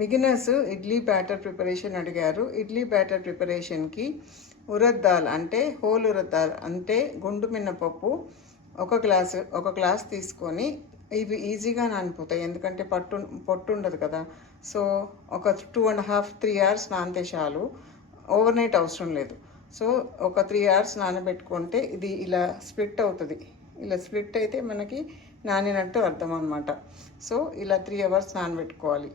Beginners idli batter preparation అడిగారు. Idli batter ప్రిపరేషన్కి urad dal అంటే whole urad dal అంటే గుండు మినపప్పు ఒక గ్లాస్ తీసుకొని, ఇవి ఈజీగా నానిపోతాయి ఎందుకంటే పొట్టు ఉండదు కదా. సో ఒక 2.5 3 hours నానితే చాలు, ఓవర్ నైట్ అవసరం లేదు. సో ఒక 3 hours నానబెట్టుకుంటే ఇది ఇలా స్ప్లిట్ అవుతుంది. ఇలా స్ప్లిట్ అయితే మనకి నానినట్టు అర్థం అనమాట. సో ఇలా 3 hours నానబెట్టుకోవాలి.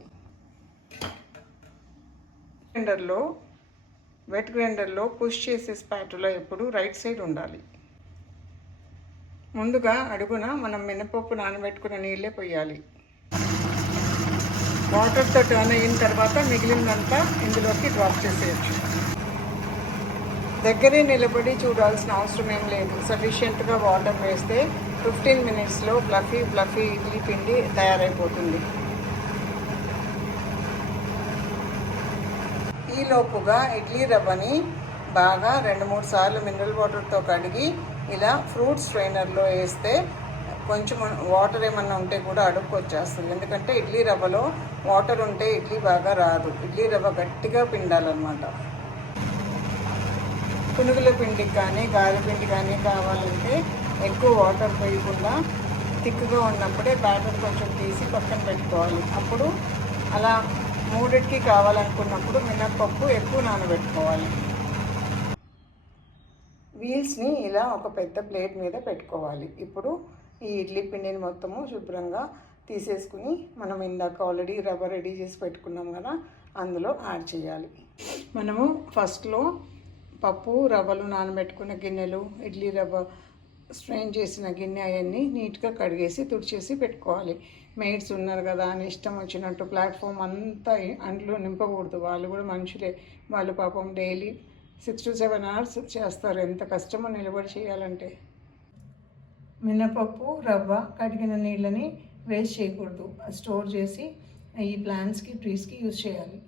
వెట్ గ్రైండర్లో పుష్ చేసే స్పాటులో ఎప్పుడు రైట్ సైడ్ ఉండాలి. ముందుగా అడుగున మనం మినపప్పు నానబెట్టుకున్న నీళ్ళే పోయాలి. వాటర్తో టర్న్ అయిన తర్వాత మిగిలినంతా ఇందులోకి డ్రాప్ చేసేయచ్చు. దగ్గరే నిలబడి చూడాల్సిన అవసరం ఏం లేదు. సఫిషియెంట్గా వాటర్ వేస్తే 15 minutesలో ఫ్లఫీ ఇడ్లీ పిండి తయారైపోతుంది. ఈలోపుగా ఇడ్లీ రవ్వని బాగా 2-3 సార్లు మినరల్ వాటర్తో కడిగి ఇలా ఫ్రూట్ స్ట్రైనర్లో వేస్తే కొంచెం వాటర్ ఏమన్నా ఉంటే కూడా అడుక్కు వచ్చేస్తుంది. ఎందుకంటే ఇడ్లీ రవ్వలో వాటర్ ఉంటే ఇడ్లీ బాగా రాదు. ఇడ్లీ రవ్వ గట్టిగా పిండాలన్నమాట. పునుగుల పిండికి కానీ గారె పిండి కానీ కావాలంటే ఎక్కువ వాటర్ పోయకుండా థిక్గా ఉన్నప్పుడే బ్యాటర్ కొంచెం తీసి పక్కన పెట్టుకోవాలి. అప్పుడు అలా మూడిటికి కావాలనుకున్నప్పుడు మినప్పప్పు ఎక్కువ నానబెట్టుకోవాలి. వీల్స్ని ఇలా ఒక పెద్ద ప్లేట్ మీద పెట్టుకోవాలి. ఇప్పుడు ఈ ఇడ్లీ పిండిని మొత్తము శుభ్రంగా తీసేసుకుని మనం ఇందాక ఆల్రెడీ రవ్వ రెడీ చేసి పెట్టుకున్నాం కదా, అందులో యాడ్ చేయాలి. మనము ఫస్ట్లో పప్పు రవ్వలు నానబెట్టుకున్న గిన్నెలు, ఇడ్లీ రవ్వ స్ట్రెయిన్ చేసిన గిన్నె అవన్నీ నీట్గా కడిగేసి తుడిచేసి పెట్టుకోవాలి. మెయిడ్స్ ఉన్నారు కదా అని ఇష్టం వచ్చినట్టు ప్లాట్ఫామ్ అంతా అంట్లో నింపకూడదు. వాళ్ళు కూడా మనుషులే. వాళ్ళు పాపం డైలీ 6 to 7 hours చేస్తారు. ఎంత కష్టమో నిలబడి చేయాలంటే. మినపప్పు రవ్వ కడిగిన నీళ్ళని వేస్ట్ చేయకూడదు. స్టోర్ చేసి ఈ ప్లాంట్స్కి ట్రీస్కి యూజ్ చేయాలి.